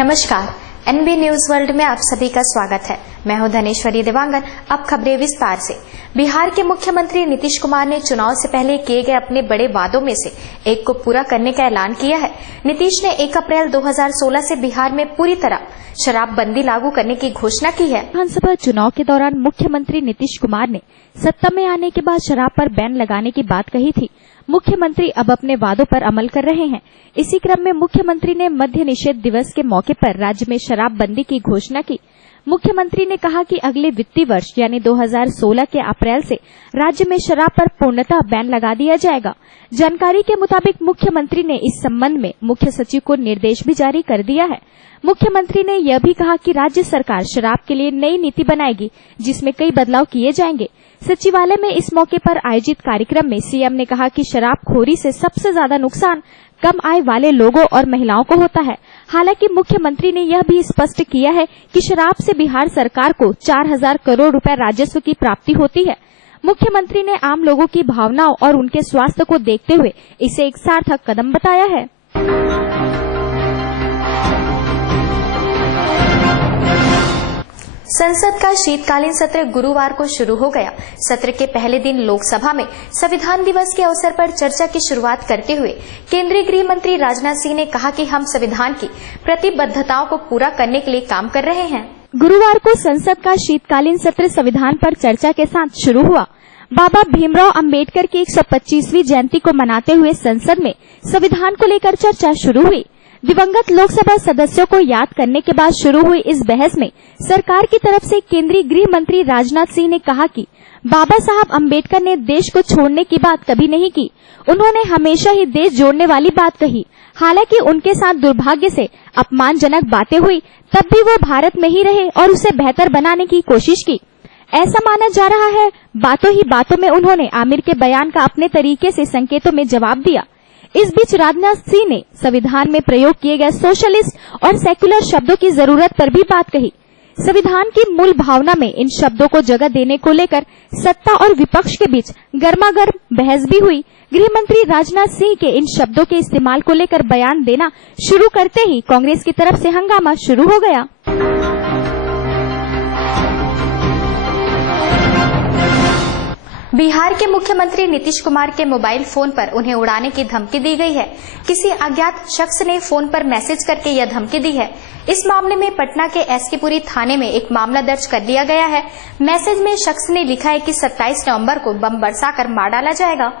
नमस्कार, NB news world में आप सभी का स्वागत है। मैं हूं धनेश्वरी देवांगन। अब खबरें विस्तार से। बिहार के मुख्यमंत्री नीतीश कुमार ने चुनाव से पहले किए गए अपने बड़े वादों में से एक को पूरा करने का ऐलान किया है। नीतीश ने 1 अप्रैल 2016 से बिहार में पूरी तरह शराबबंदी लागू करने की घोषणा की है। विधानसभा चुनाव के दौरान मुख्यमंत्री नीतीश कुमार ने सत्ता में आने के बाद शराब पर बैन लगाने की बात कही थी। मुख्यमंत्री अब अपने वादों पर अमल कर रहे हैं। इसी क्रम में मुख्यमंत्री ने मद्य निषेध दिवस के मौके पर राज्य में शराबबंदी की घोषणा की। मुख्यमंत्री ने कहा कि अगले वित्तीय वर्ष यानी 2016 के अप्रैल से राज्य में शराब पर पूर्णतः बैन लगा दिया जाएगा। जानकारी के मुताबिक मुख्यमंत्री ने इस संबंध में मुख्य सचिव को निर्देश भी जारी कर दिया है। मुख्यमंत्री ने यह भी कहा कि राज्य सरकार शराब के लिए नई नीति बनाएगी, जिसमें कई बदलाव किए जाएंगे। सचिवालय में इस मौके पर आयोजित कार्यक्रम में सीएम ने कहा कि शराबखोरी से सबसे ज्यादा नुकसान कम आय वाले लोगों और महिलाओं को होता है। हालांकि मुख्यमंत्री ने यह भी स्पष्ट किया है कि शराब से बिहार सरकार को 4000 करोड़ रुपए राजस्व की प्राप्ति होती है। मुख्यमंत्री ने आम लोगों की भावनाओं और उनके स्वास्थ्य को देखते हुए इसे एक सार्थक कदम बताया है। संसद का शीतकालीन सत्र गुरुवार को शुरू हो गया। सत्र के पहले दिन लोकसभा में संविधान दिवस के अवसर पर चर्चा की शुरुआत करते हुए केंद्रीय गृह मंत्री राजनाथ सिंह ने कहा कि हम संविधान की प्रतिबद्धताओं को पूरा करने के लिए काम कर रहे हैं। गुरुवार को संसद का शीतकालीन सत्र संविधान पर चर्चा के साथ शुरू हुआ। बाबा भीमराव अंबेडकर की 125वीं जयंती को मनाते हुए संसद में संविधान को लेकर चर्चा शुरू हुई। दिवंगत लोकसभा सदस्यों को याद करने के बाद शुरू हुई इस बहस में सरकार की तरफ से केंद्रीय गृह मंत्री राजनाथ सिंह ने कहा कि बाबा साहब अंबेडकर ने देश को छोड़ने की बात कभी नहीं की। उन्होंने हमेशा ही देश जोड़ने वाली बात कही। हालांकि उनके साथ दुर्भाग्य से अपमानजनक बातें हुई, तब भी वो भारत में ही रहे और उसे बेहतर बनाने की कोशिश की, ऐसा माना जा रहा है। बातों ही बातों में उन्होंने आमिर के बयान का अपने तरीके से संकेतों में जवाब दिया। इस बीच राजनाथ सिंह ने संविधान में प्रयोग किए गए सोशलिस्ट और सेक्युलर शब्दों की जरूरत पर भी बात कही। संविधान की मूल भावना में इन शब्दों को जगह देने को लेकर सत्ता और विपक्ष के बीच गर्मागर्म बहस भी हुई। गृह मंत्री राजनाथ सिंह के इन शब्दों के इस्तेमाल को लेकर बयान देना शुरू करते ही कांग्रेस की तरफ से हंगामा शुरू हो गया। बिहार के मुख्यमंत्री नीतीश कुमार के मोबाइल फोन पर उन्हें उड़ाने की धमकी दी गई है। किसी अज्ञात शख्स ने फोन पर मैसेज करके यह धमकी दी है। इस मामले में पटना के एसकेपुरी थाने में एक मामला दर्ज कर लिया गया है। मैसेज में शख्स ने लिखा है कि 27 नवंबर को बम बरसाकर मार डाला जाएगा।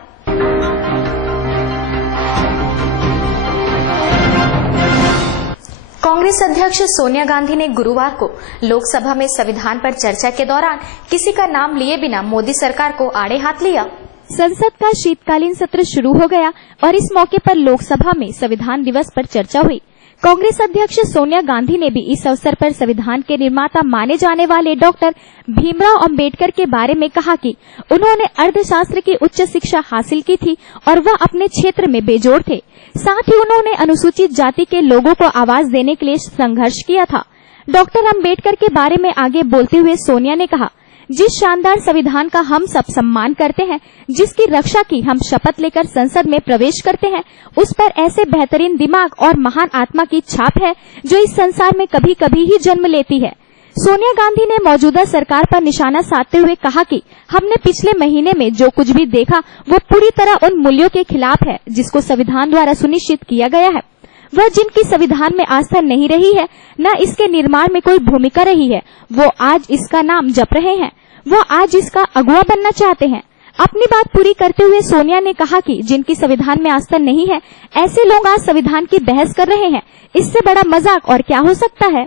कांग्रेस अध्यक्ष सोनिया गांधी ने गुरुवार को लोकसभा में संविधान पर चर्चा के दौरान किसी का नाम लिए बिना मोदी सरकार को आड़े हाथ लिया। संसद का शीतकालीन सत्र शुरू हो गया और इस मौके पर लोकसभा में संविधान दिवस पर चर्चा हुई। कांग्रेस अध्यक्ष सोनिया गांधी ने भी इस अवसर पर संविधान के निर्माता माने जाने वाले डॉक्टर भीमराव अंबेडकर के बारे में कहा कि उन्होंने अर्थशास्त्र की उच्च शिक्षा हासिल की थी और वह अपने क्षेत्र में बेजोड़ थे। साथ ही उन्होंने अनुसूचित जाति के लोगों को आवाज देने के लिए संघर्ष किया था। डॉक्टर अंबेडकर के बारे में आगे बोलते हुए सोनिया ने कहा, जिस शानदार संविधान का हम सब सम्मान करते हैं, जिसकी रक्षा की हम शपथ लेकर संसद में प्रवेश करते हैं, उस पर ऐसे बेहतरीन दिमाग और महान आत्मा की छाप है जो इस संसार में कभी कभी ही जन्म लेती है। सोनिया गांधी ने मौजूदा सरकार पर निशाना साधते हुए कहा कि हमने पिछले महीने में जो कुछ भी देखा वो पूरी तरह उन मूल्यों के खिलाफ है जिसको संविधान द्वारा सुनिश्चित किया गया है। वह जिनकी संविधान में आस्था नहीं रही है, न इसके निर्माण में कोई भूमिका रही है, वो आज इसका नाम जप रहे हैं। वो आज इसका अगुवा बनना चाहते हैं। अपनी बात पूरी करते हुए सोनिया ने कहा कि जिनकी संविधान में आस्था नहीं है, ऐसे लोग आज संविधान की बहस कर रहे हैं। इससे बड़ा मजाक और क्या हो सकता है।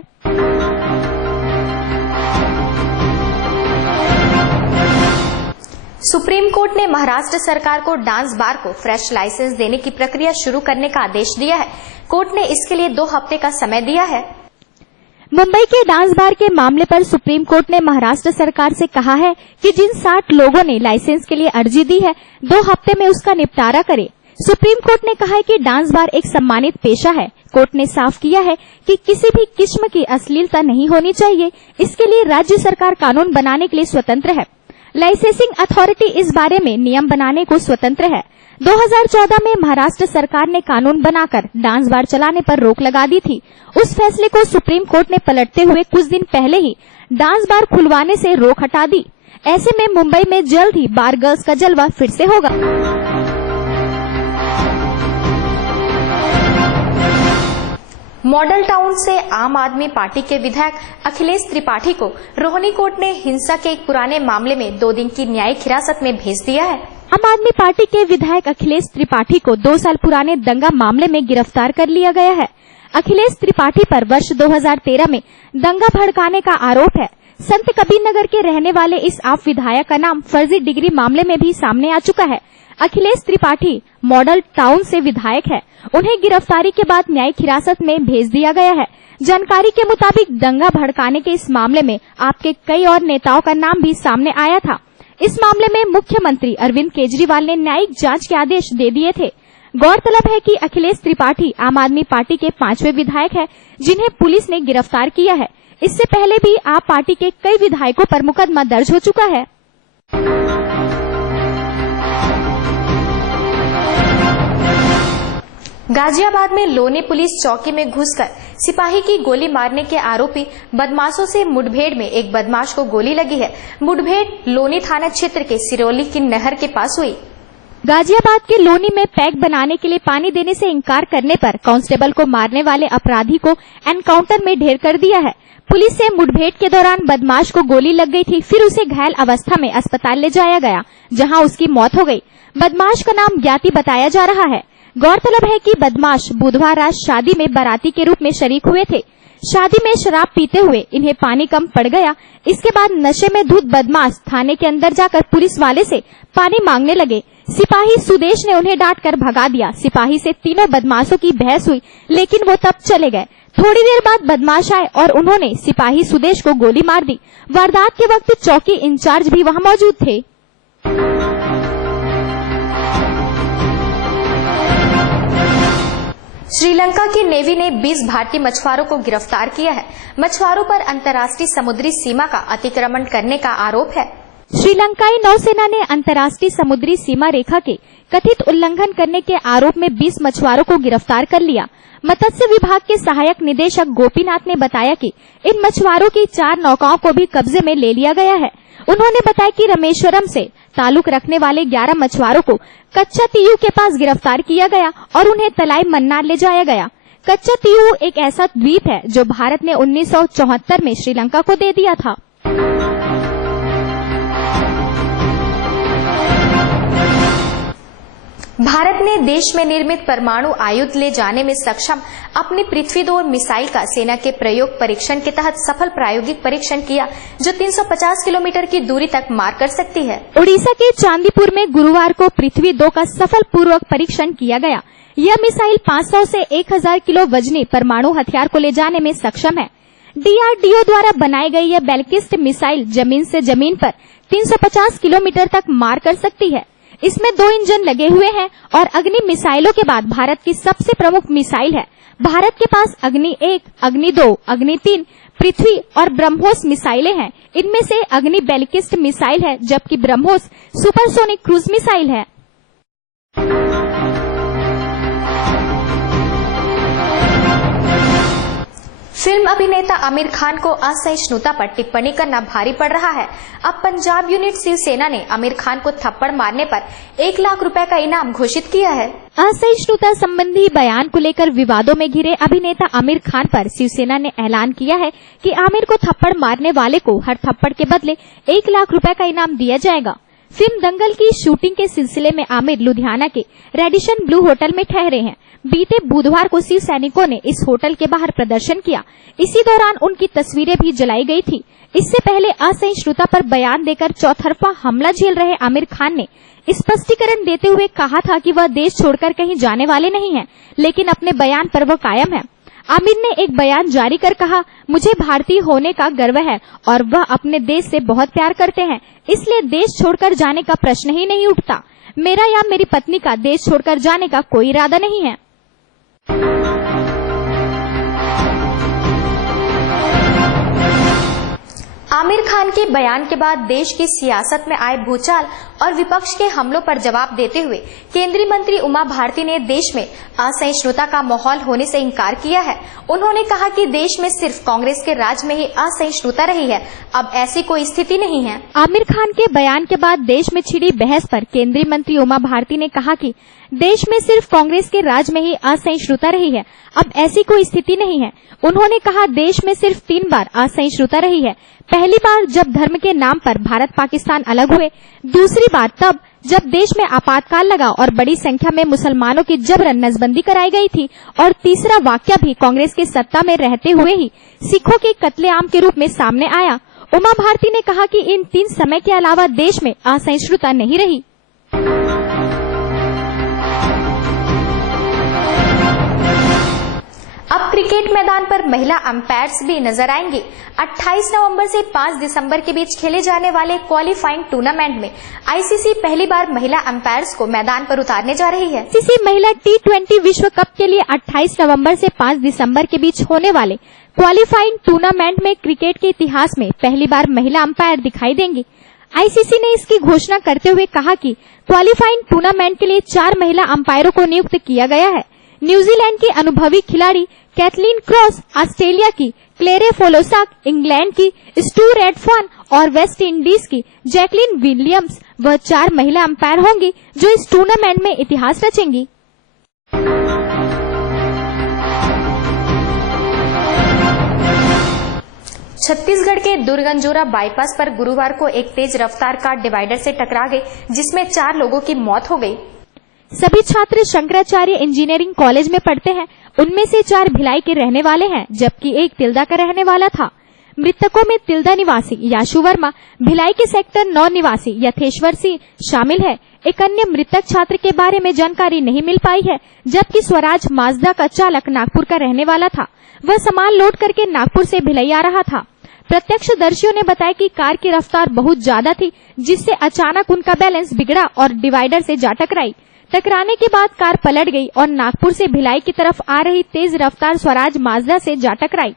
सुप्रीम कोर्ट ने महाराष्ट्र सरकार को डांस बार को फ्रेश लाइसेंस देने की प्रक्रिया शुरू करने का आदेश दिया है। कोर्ट ने इसके लिए 2 हफ्ते का समय दिया है। मुंबई के डांस बार के मामले पर सुप्रीम कोर्ट ने महाराष्ट्र सरकार से कहा है कि जिन 60 लोगों ने लाइसेंस के लिए अर्जी दी है, 2 हफ्ते में उसका निपटारा करे। सुप्रीम कोर्ट ने कहा है कि डांस बार एक सम्मानित पेशा है। कोर्ट ने साफ किया है कि किसी भी किस्म की अश्लीलता नहीं होनी चाहिए। इसके लिए राज्य सरकार कानून बनाने के लिए स्वतंत्र है। लाइसेंसिंग अथॉरिटी इस बारे में नियम बनाने को स्वतंत्र है। 2014 में महाराष्ट्र सरकार ने कानून बनाकर डांस बार चलाने पर रोक लगा दी थी। उस फैसले को सुप्रीम कोर्ट ने पलटते हुए कुछ दिन पहले ही डांस बार खुलवाने से रोक हटा दी। ऐसे में मुंबई में जल्द ही बार गर्ल्स का जलवा फिर से होगा। मॉडल टाउन से आम आदमी पार्टी के विधायक अखिलेश त्रिपाठी को रोहिणी कोर्ट ने हिंसा के एक पुराने मामले में 2 दिन की न्यायिक हिरासत में भेज दिया है। आम आदमी पार्टी के विधायक अखिलेश त्रिपाठी को 2 साल पुराने दंगा मामले में गिरफ्तार कर लिया गया है। अखिलेश त्रिपाठी पर वर्ष 2013 में दंगा भड़काने का आरोप है। संत कबीरनगर के रहने वाले इस आप विधायक का नाम फर्जी डिग्री मामले में भी सामने आ चुका है। अखिलेश त्रिपाठी मॉडल टाउन से विधायक है। उन्हें गिरफ्तारी के बाद न्यायिक हिरासत में भेज दिया गया है। जानकारी के मुताबिक दंगा भड़काने के इस मामले में आपके कई और नेताओं का नाम भी सामने आया था। इस मामले में मुख्यमंत्री अरविंद केजरीवाल ने न्यायिक जांच के आदेश दे दिए थे। गौरतलब है कि अखिलेश त्रिपाठी आम आदमी पार्टी के 5वें विधायक है जिन्हें पुलिस ने गिरफ्तार किया है। इससे पहले भी आप पार्टी के कई विधायकों पर मुकदमा दर्ज हो चुका है। गाजियाबाद में लोनी पुलिस चौकी में घुसकर सिपाही की गोली मारने के आरोपी बदमाशों से मुठभेड़ में एक बदमाश को गोली लगी है। मुठभेड़ लोनी थाना क्षेत्र के सिरोली की नहर के पास हुई। गाजियाबाद के लोनी में पैक बनाने के लिए पानी देने से इंकार करने पर कांस्टेबल को मारने वाले अपराधी को एनकाउंटर में ढेर कर दिया है। पुलिस से मुठभेड़ के दौरान बदमाश को गोली लग गई थी, फिर उसे घायल अवस्था में अस्पताल ले जाया गया, जहां उसकी मौत हो गई। बदमाश का नाम ज्ञाति बताया जा रहा है। गौरतलब है कि बदमाश बुधवार रात शादी में बाराती के रूप में शरीक हुए थे। शादी में शराब पीते हुए इन्हें पानी कम पड़ गया। इसके बाद नशे में धुत बदमाश थाने के अंदर जाकर पुलिस वाले से पानी मांगने लगे। सिपाही सुदेश ने उन्हें डांटकर भगा दिया। सिपाही से तीनों बदमाशों की बहस हुई, लेकिन वो तब चले गए। थोड़ी देर बाद बदमाश आए और उन्होंने सिपाही सुदेश को गोली मार दी। वारदात के वक्त चौकी इंचार्ज भी वहां मौजूद थे। श्रीलंका की नेवी ने 20 भारतीय मछुआरों को गिरफ्तार किया है। मछुआरों पर अंतर्राष्ट्रीय समुद्री सीमा का अतिक्रमण करने का आरोप है। श्रीलंकाई नौसेना ने अंतर्राष्ट्रीय समुद्री सीमा रेखा के कथित उल्लंघन करने के आरोप में 20 मछुआरों को गिरफ्तार कर लिया। मत्स्य विभाग के सहायक निदेशक गोपीनाथ ने बताया कि इन मछुआरों की 4 नौकाओं को भी कब्जे में ले लिया गया है। उन्होंने बताया कि रामेश्वरम से ताल्लुक रखने वाले 11 मछुआरों को कच्चा तीयू के पास गिरफ्तार किया गया और उन्हें तलाई मन्नार ले जाया गया। कच्चा तीयू एक ऐसा द्वीप है जो भारत ने 1974 में श्रीलंका को दे दिया था। भारत ने देश में निर्मित परमाणु आयुध ले जाने में सक्षम अपनी पृथ्वी-2 मिसाइल का सेना के प्रयोग परीक्षण के तहत सफल प्रायोगिक परीक्षण किया, जो 350 किलोमीटर की दूरी तक मार कर सकती है। ओडिशा के चांदीपुर में गुरुवार को पृथ्वी-2 का सफल पूर्वक परीक्षण किया गया। यह मिसाइल 500 से 1000 किलो वजनी परमाणु हथियार को ले जाने में सक्षम है। DRDO द्वारा बनाई गई यह बैलिस्टिक मिसाइल जमीन से जमीन पर 350 किलोमीटर तक मार कर सकती है। इसमें 2 इंजन लगे हुए हैं और अग्नि मिसाइलों के बाद भारत की सबसे प्रमुख मिसाइल है। भारत के पास अग्नि 1, अग्नि 2, अग्नि 3, पृथ्वी और ब्रह्मोस मिसाइलें हैं। इनमें से अग्नि बैलिस्टिक मिसाइल है, जबकि ब्रह्मोस सुपरसोनिक क्रूज मिसाइल है। फिल्म अभिनेता आमिर खान को असहिष्णुता पर टिप्पणी करना भारी पड़ रहा है। अब पंजाब यूनिट शिवसेना ने आमिर खान को थप्पड़ मारने पर 1 लाख रुपए का इनाम घोषित किया है। असहिष्णुता संबंधी बयान को लेकर विवादों में घिरे अभिनेता आमिर खान पर शिवसेना ने ऐलान किया है कि आमिर को थप्पड़ मारने वाले को हर थप्पड़ के बदले 1 लाख रुपए का इनाम दिया जाएगा। फिल्म दंगल की शूटिंग के सिलसिले में आमिर लुधियाना के रेडिसन ब्लू होटल में ठहरे हैं। बीते बुधवार को शिव सैनिकों ने इस होटल के बाहर प्रदर्शन किया। इसी दौरान उनकी तस्वीरें भी जलाई गई थी। इससे पहले असहिष्णुता पर बयान देकर चौतरफा हमला झेल रहे आमिर खान ने स्पष्टीकरण देते हुए कहा था कि वह देश छोड़कर कहीं जाने वाले नहीं हैं, लेकिन अपने बयान पर वह कायम है। आमिर ने एक बयान जारी कर कहा, मुझे भारतीय होने का गर्व है और वह अपने देश से बहुत प्यार करते हैं, इसलिए देश छोड़कर जाने का प्रश्न ही नहीं उठता। मेरा या मेरी पत्नी का देश छोड़कर जाने का कोई इरादा नहीं है। आमिर खान खान के बयान के बाद देश की सियासत में आए भूचाल और विपक्ष के हमलों पर जवाब देते हुए केंद्रीय मंत्री उमा भारती ने देश में असहिष्णुता का माहौल होने से इनकार किया है। उन्होंने कहा कि देश में सिर्फ कांग्रेस के राज में ही असहिष्णुता रही है, अब ऐसी कोई स्थिति नहीं है। आमिर खान के बयान के बाद देश में छिड़ी बहस पर केंद्रीय मंत्री उमा भारती ने कहा कि देश में सिर्फ कांग्रेस के राज में ही असहिष्णुता रही है, अब ऐसी कोई स्थिति नहीं है। उन्होंने कहा देश में सिर्फ 3 बार असहिष्णुता रही है। पहली बार जब धर्म के नाम पर भारत पाकिस्तान अलग हुए, दूसरी बार तब जब देश में आपातकाल लगा और बड़ी संख्या में मुसलमानों की जबरन नसबंदी कराई गई थी, और तीसरा वाकया भी कांग्रेस के सत्ता में रहते हुए ही सिखों के कत्लेआम के रूप में सामने आया। उमा भारती ने कहा कि इन 3 समय के अलावा देश में असहिष्णुता नहीं रही। अब क्रिकेट मैदान पर महिला अंपायर्स भी नजर आएंगी। 28 नवंबर से 5 दिसंबर के बीच खेले जाने वाले क्वालिफाइंग टूर्नामेंट में आईसीसी पहली बार महिला अंपायर्स को मैदान पर उतारने जा रही है। आईसीसी महिला T20 विश्व कप के लिए 28 नवंबर से 5 दिसंबर के बीच होने वाले क्वालिफाइंग टूर्नामेंट में क्रिकेट के इतिहास में पहली बार महिला अंपायर दिखाई देंगी। आईसीसी ने इसकी घोषणा करते हुए कहा कि क्वालिफाइंग टूर्नामेंट के लिए 4 महिला अंपायरों को नियुक्त किया गया है। न्यूजीलैंड की अनुभवी खिलाड़ी कैथलीन क्रॉस, ऑस्ट्रेलिया की क्लेरे फोलोसाक, इंग्लैंड की स्टू रेडफॉर्न और वेस्ट इंडीज की जैकलिन विलियम्स वह 4 महिला अंपायर होंगी जो इस टूर्नामेंट में इतिहास रचेंगी। छत्तीसगढ़ के दुर्गंजोरा बाईपास पर गुरुवार को एक तेज रफ्तार कार डिवाइडर से टकरा गई, जिसमें 4 लोगों की मौत हो गई। सभी छात्र शंकराचार्य इंजीनियरिंग कॉलेज में पढ़ते हैं। उनमें से 4 भिलाई के रहने वाले हैं, जबकि एक तिल्दा का रहने वाला था। मृतकों में तिल्दा निवासी याशु वर्मा, भिलाई के सेक्टर 9 निवासी यथेश्वर सिंह शामिल है। एक अन्य मृतक छात्र के बारे में जानकारी नहीं मिल पाई है, जबकि स्वराज माजदा का चालक नागपुर का रहने वाला था। वह सामान लोड करके नागपुर से भिलाई आ रहा था। प्रत्यक्षदर्शियों ने बताया कि कार की रफ्तार बहुत ज्यादा थी, जिससे अचानक उनका बैलेंस बिगड़ा और डिवाइडर से जा टकराई। टकराने के बाद कार पलट गई और नागपुर से भिलाई की तरफ आ रही तेज रफ्तार स्वराज माजदा से जा टकराई।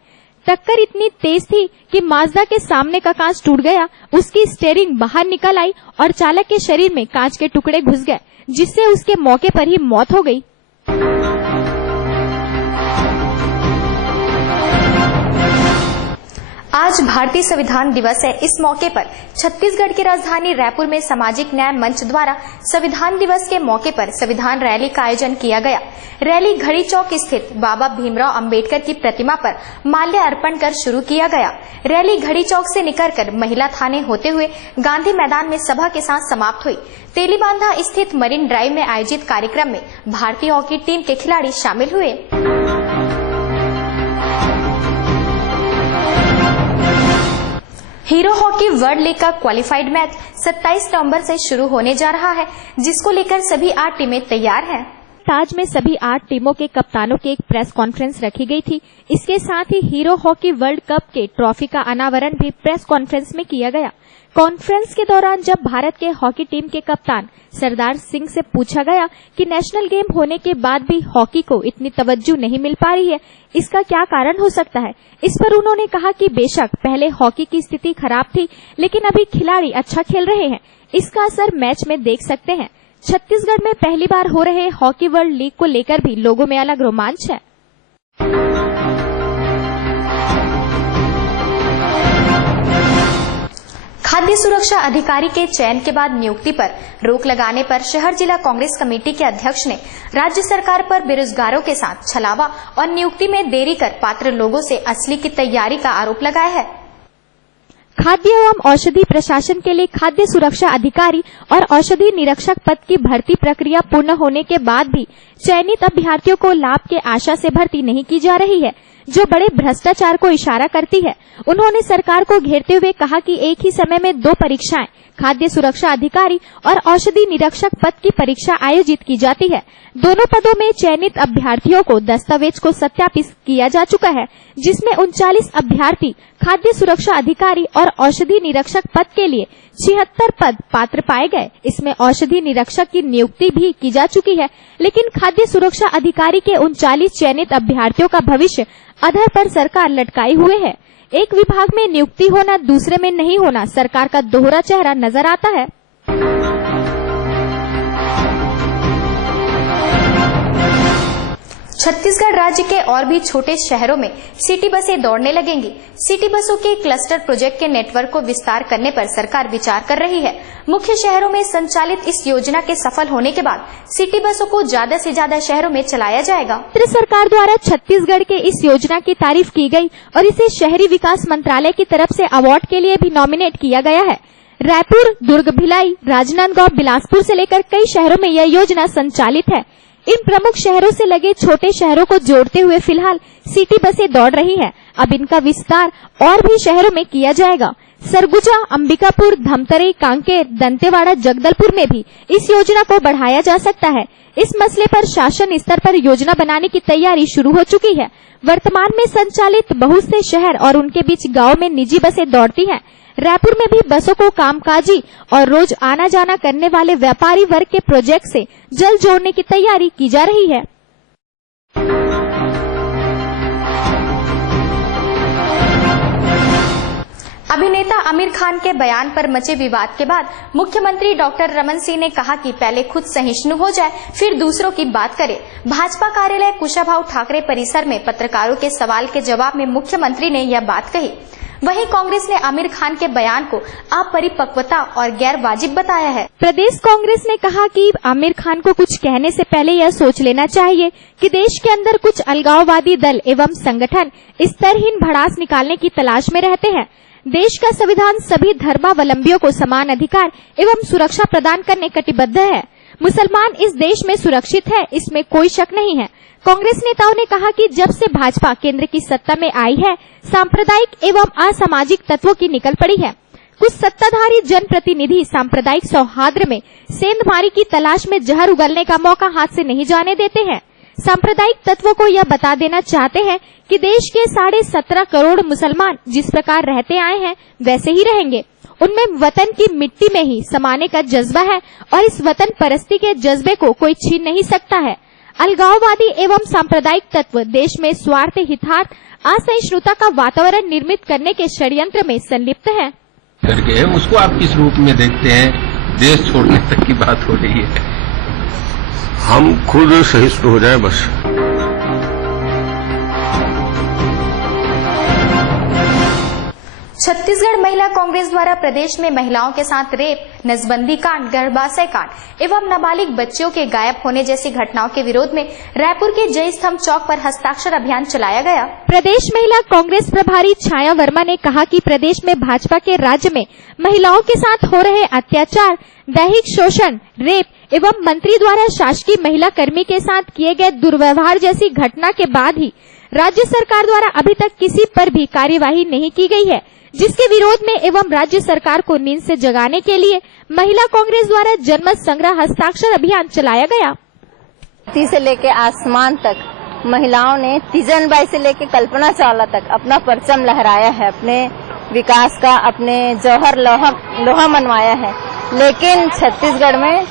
टक्कर इतनी तेज थी कि माजदा के सामने का कांच टूट गया, उसकी स्टीयरिंग बाहर निकल आई और चालक के शरीर में कांच के टुकड़े घुस गए, जिससे उसके मौके पर ही मौत हो गई। आज भारतीय संविधान दिवस है। इस मौके पर छत्तीसगढ़ की राजधानी रायपुर में सामाजिक न्याय मंच द्वारा संविधान दिवस के मौके पर संविधान रैली का आयोजन किया गया। रैली घड़ी चौक स्थित बाबा भीमराव अंबेडकर की प्रतिमा पर माल्य अर्पण कर शुरू किया गया। रैली घड़ी चौक से निकलकर महिला थाने होते हुए गांधी मैदान में सभा के साथ समाप्त हुई। तेलीबांधा स्थित मरीन ड्राइव में आयोजित कार्यक्रम में भारतीय हॉकी टीम के खिलाड़ी शामिल हुए। हीरो हॉकी वर्ल्ड लीग का क्वालिफाइड मैच 27 नवंबर से शुरू होने जा रहा है, जिसको लेकर सभी 8 टीमें तैयार हैं। ताज में सभी 8 टीमों के कप्तानों की एक प्रेस कॉन्फ्रेंस रखी गई थी। इसके साथ ही हीरो हॉकी वर्ल्ड कप के ट्रॉफी का अनावरण भी प्रेस कॉन्फ्रेंस में किया गया। कॉन्फ्रेंस के दौरान जब भारत के हॉकी टीम के कप्तान सरदार सिंह से पूछा गया कि नेशनल गेम होने के बाद भी हॉकी को इतनी तवज्जो नहीं मिल पा रही है, इसका क्या कारण हो सकता है। इस पर उन्होंने कहा कि बेशक पहले हॉकी की स्थिति खराब थी, लेकिन अभी खिलाड़ी अच्छा खेल रहे हैं। इसका असर मैच में देख सकते हैं। छत्तीसगढ़ में पहली बार हो रहे हॉकी वर्ल्ड लीग को लेकर भी लोगों में अलग रोमांच है। खाद्य सुरक्षा अधिकारी के चयन के बाद नियुक्ति पर रोक लगाने पर शहर जिला कांग्रेस कमेटी के अध्यक्ष ने राज्य सरकार पर बेरोजगारों के साथ छलावा और नियुक्ति में देरी कर पात्र लोगों से असली की तैयारी का आरोप लगाया है। खाद्य एवं औषधि प्रशासन के लिए खाद्य सुरक्षा अधिकारी और औषधि निरीक्षक पद की भर्ती प्रक्रिया पूर्ण होने के बाद भी चयनित अभ्यर्थियों को लाभ के आशा से भर्ती नहीं की जा रही है, जो बड़े भ्रष्टाचार को इशारा करती है। उन्होंने सरकार को घेरते हुए कहा कि एक ही समय में 2 परीक्षाएं खाद्य सुरक्षा अधिकारी और औषधि निरीक्षक पद की परीक्षा आयोजित की जाती है। दोनों पदों में चयनित अभ्यर्थियों को दस्तावेज को सत्यापित किया जा चुका है, जिसमें 39 अभ्यर्थी खाद्य सुरक्षा अधिकारी और औषधि निरीक्षक पद के लिए 76 पद पात्र पाए गए। इसमें औषधि निरीक्षक की नियुक्ति भी की जा चुकी है, लेकिन खाद्य सुरक्षा अधिकारी के 39 चयनित अभ्यर्थियों का भविष्य अधर पर सरकार लटकाई हुए है। एक विभाग में नियुक्ति होना, दूसरे में नहीं होना, सरकार का दोहरा चेहरा नजर आता है। छत्तीसगढ़ राज्य के और भी छोटे शहरों में सिटी बसें दौड़ने लगेंगी। सिटी बसों के क्लस्टर प्रोजेक्ट के नेटवर्क को विस्तार करने पर सरकार विचार कर रही है। मुख्य शहरों में संचालित इस योजना के सफल होने के बाद सिटी बसों को ज्यादा से ज्यादा शहरों में चलाया जाएगा। केंद्र सरकार द्वारा छत्तीसगढ़ के इस योजना की तारीफ की गई और इसे शहरी विकास मंत्रालय की तरफ से अवार्ड के लिए भी नॉमिनेट किया गया है। रायपुर, दुर्ग, भिलाई, राजनांदगांव, बिलासपुर से लेकर कई शहरों में यह योजना संचालित है। इन प्रमुख शहरों से लगे छोटे शहरों को जोड़ते हुए फिलहाल सिटी बसें दौड़ रही है। अब इनका विस्तार और भी शहरों में किया जाएगा। सरगुजा, अंबिकापुर, धमतरी, कांकेर, दंतेवाड़ा, जगदलपुर में भी इस योजना को बढ़ाया जा सकता है। इस मसले पर शासन स्तर पर योजना बनाने की तैयारी शुरू हो चुकी है। वर्तमान में संचालित बहुत से शहर और उनके बीच गांव में निजी बसें दौड़ती हैं। रायपुर में भी बसों को कामकाजी और रोज आना जाना करने वाले व्यापारी वर्ग के प्रोजेक्ट से जल्द जोड़ने की तैयारी की जा रही है। अभिनेता आमिर खान के बयान पर मचे विवाद के बाद मुख्यमंत्री डॉक्टर रमन सिंह ने कहा कि पहले खुद सहिष्णु हो जाए, फिर दूसरों की बात करे। भाजपा कार्यालय कुशाभाऊ ठाकरे परिसर में पत्रकारों के सवाल के जवाब में मुख्यमंत्री ने यह बात कही। वहीं कांग्रेस ने आमिर खान के बयान को अपरिपक्वता और गैर वाजिब बताया है। प्रदेश कांग्रेस ने कहा कि आमिर खान को कुछ कहने से पहले यह सोच लेना चाहिए कि देश के अंदर कुछ अलगाववादी दल एवं संगठन स्तरहीन भड़ास निकालने की तलाश में रहते हैं। देश का संविधान सभी धर्मावलंबियों को समान अधिकार एवं सुरक्षा प्रदान करने कटिबद्ध है। मुसलमान इस देश में सुरक्षित है, इसमें कोई शक नहीं है। कांग्रेस नेताओं ने कहा कि जब से भाजपा केंद्र की सत्ता में आई है, सांप्रदायिक एवं असामाजिक तत्वों की निकल पड़ी है। कुछ सत्ताधारी जनप्रतिनिधि सांप्रदायिक सौहार्द में सेंधमारी की तलाश में जहर उगलने का मौका हाथ से नहीं जाने देते हैं। सांप्रदायिक तत्वों को यह बता देना चाहते हैं कि देश के 17.5 करोड़ मुसलमान जिस प्रकार रहते आए हैं वैसे ही रहेंगे। उनमें वतन की मिट्टी में ही समाने का जज्बा है और इस वतन परस्ती के जज्बे को कोई छीन नहीं सकता है। अलगाववादी एवं सांप्रदायिक तत्व देश में स्वार्थ, हितार्थ, असहिष्णुता का वातावरण निर्मित करने के षड्यंत्र में संलिप्त है। करके उसको आप किस रूप में देखते हैं? देश छोड़ने तक की बात हो रही है। हम खुद सहिष्णु हो जाए बस। छत्तीसगढ़ महिला कांग्रेस द्वारा प्रदेश में महिलाओं के साथ रेप, नसबंदी कांड, गर्भाशय कांड एवं नाबालिग बच्चियों के गायब होने जैसी घटनाओं के विरोध में रायपुर के जय स्तंभ चौक पर हस्ताक्षर अभियान चलाया गया। प्रदेश महिला कांग्रेस प्रभारी छाया वर्मा ने कहा कि प्रदेश में भाजपा के राज्य में महिलाओं के साथ हो रहे अत्याचार, दैहिक शोषण, रेप एवं मंत्री द्वारा शासकीय महिला कर्मी के साथ किए गए दुर्व्यवहार जैसी घटना के बाद ही राज्य सरकार द्वारा अभी तक किसी पर भी कार्यवाही नहीं की गई है, जिसके विरोध में एवं राज्य सरकार को नींद से जगाने के लिए महिला कांग्रेस द्वारा जनमत संग्रह हस्ताक्षर अभियान चलाया गया। धरती से लेके आसमान तक महिलाओं ने तीजनबाई से लेके कल्पना चावला तक अपना परचम लहराया है, अपने विकास का, अपने जौहर लोहा मनवाया है। लेकिन छत्तीसगढ़ में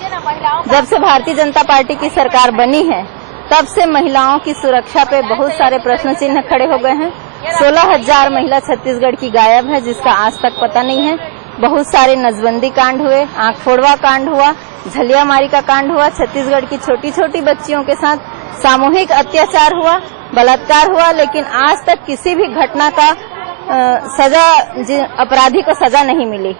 जब से भारतीय जनता पार्टी की सरकार बनी है, तब से महिलाओं की सुरक्षा पे बहुत सारे प्रश्न चिन्ह खड़े हो गए हैं। 16,000 महिला छत्तीसगढ़ की गायब है, जिसका आज तक पता नहीं है। बहुत सारे नसबंदी कांड हुए, आंख फोड़वा कांड हुआ, झलियामारी का कांड हुआ, छत्तीसगढ़ की छोटी छोटी बच्चियों के साथ सामूहिक अत्याचार हुआ, बलात्कार हुआ, लेकिन आज तक किसी भी घटना का अपराधी को सजा नहीं मिली।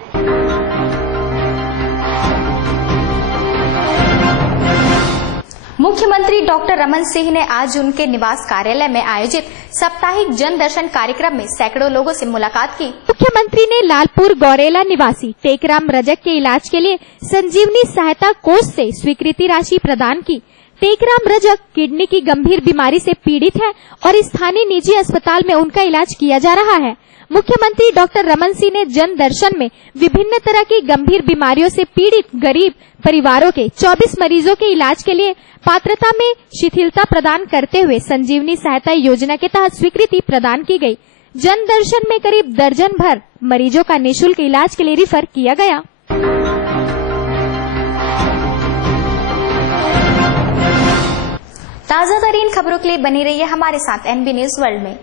मुख्यमंत्री डॉक्टर रमन सिंह ने आज उनके निवास कार्यालय में आयोजित साप्ताहिक जन दर्शन कार्यक्रम में सैकड़ों लोगों से मुलाकात की। मुख्यमंत्री ने लालपुर गौरेला निवासी टेकराम रजक के इलाज के लिए संजीवनी सहायता कोष से स्वीकृति राशि प्रदान की। टेकराम रजक किडनी की गंभीर बीमारी से पीड़ित है और स्थानीय निजी अस्पताल में उनका इलाज किया जा रहा है। मुख्यमंत्री डॉक्टर रमन सिंह ने जन दर्शन में विभिन्न तरह की गंभीर बीमारियों से पीड़ित गरीब परिवारों के 24 मरीजों के इलाज के लिए पात्रता में शिथिलता प्रदान करते हुए संजीवनी सहायता योजना के तहत स्वीकृति प्रदान की गई। जन दर्शन में करीब दर्जन भर मरीजों का निःशुल्क इलाज के लिए रिफर किया गया। ताजा तरीन खबरों के लिए बनी रहिए हमारे साथ एनबी न्यूज वर्ल्ड में।